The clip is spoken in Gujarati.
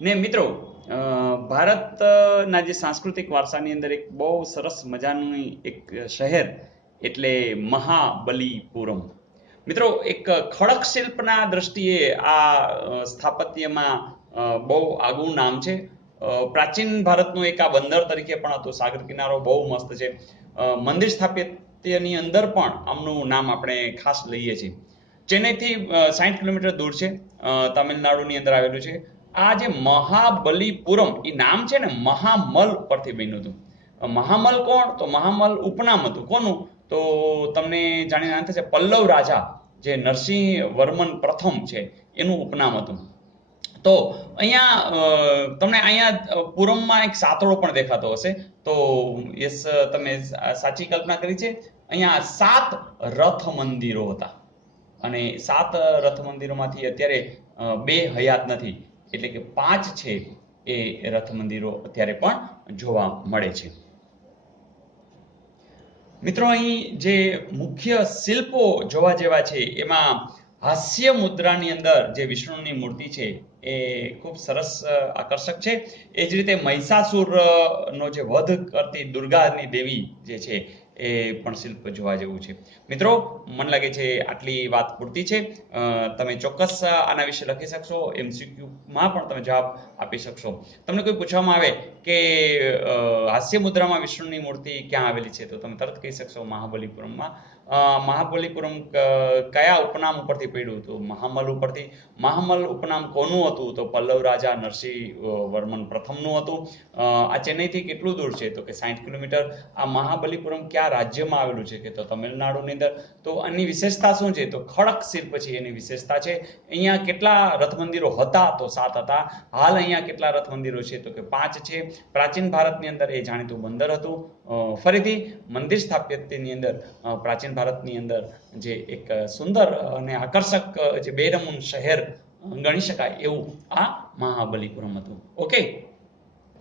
ને મિત્રો, ભારતના જે સાંસ્કૃતિક વારસાની અંદર એક બહુ સરસ મજાનું એક શહેર એટલે મહાબલીપુરમ. મિત્રો, એક ખડક શિલ્પના દ્રષ્ટિએ આ સ્થાપત્યમાં બહુ આગવું નામ છે. પ્રાચીન ભારતનું એક આ બંદર તરીકે પણ હતું. સાગર કિનારો બહુ મસ્ત છે. મંદિર સ્થાપત્યની અંદર પણ આમનું નામ આપણે ખાસ લઈએ છીએ. ચેન્નઈથી 60 કિલોમીટર દૂર છે. તમિલનાડુની અંદર આવેલું છે. આ જે મહાબલીપુરમ એ નામ છે ને, મહામલ પરથી બન્યું હતું. મહામલ કોણ? તો મહામલ ઉપનામ હતું. કોનું? તો તમને જાણીને આનંદ થશે, પલ્લવ રાજા જે નરસિંહ વર્મન પ્રથમ છે એનું ઉપનામ હતું. તો અહીંયા તમને અહીંયા પૂરમમાં એક સાતડો પણ દેખાતો હશે. તો યસ, તમે સાચી કલ્પના કરી છે. અહીંયા 7 રથ મંદિરો હતા અને 7 રથ મંદિરોમાંથી અત્યારે 2 હયાત નથી, એટલે કે 5 છે એ રથ મંદિરો અત્યારે પણ જોવા મળે છે. મિત્રો, અહીં જે મુખ્ય શિલ્પો જોવા જેવા છે એમાં હાસ્ય મુદ્રાની અંદર જે વિષ્ણુની મૂર્તિ છે એ ખૂબ સરસ આકર્ષક છે. એ જ રીતે મહિષાસુર નો જે વધ કરતી દુર્ગાની દેવી જે છે એ પણ શિલ્પ જોવા જેવું છે. મિત્રો, મને લાગે છે આટલી વાત પૂરતી છે. તમે ચોક્કસ આના વિશે લખી શકશો, MCQ માં પણ તમે જવાબ આપી શકશો. તમને કોઈ પૂછવામાં આવે કે હાસ્ય મુદ્રામાં વિષ્ણુની મૂર્તિ ક્યાં આવેલી છે, તો તમે તરત કહી શકશો મહાબલીપુરમમાં. મહાબલીપુરમ કયા ઉપનામ ઉપરથી પડ્યું હતું? મહામલ ઉપરથી. મહામલ ઉપનામ કોનું હતું? તો પલ્લવ રાજા નરસિંહ વર્મન પ્રથમનું હતું. આ ચેન્નઈથી કેટલું દૂર છે? તો કે 60 કિલોમીટર. આ મહાબલીપુરમ કયા રાજ્યમાં આવેલું છે? કે તો તમિલનાડુની અંદર. તો આની વિશેષતા શું છે? તો ખડક શિલ્પ છે એની વિશેષતા છે. અહીંયા કેટલા રથ મંદિરો હતા? તો 7 હતા. હાલ અહીંયા કેટલા રથ મંદિરો છે? તો કે 5 છે. પ્રાચીન ભારતની અંદર એ જાણીતું બંદર હતું. ફરીથી મંદિર સ્થાપત્યની અંદર પ્રાચીન ભારતની અંદર જે એક સુંદર અને આકર્ષક જે બેરમૂન શહેર ગણી શકાય એવું આ મહાબલીપુરમ હતું. ઓકે.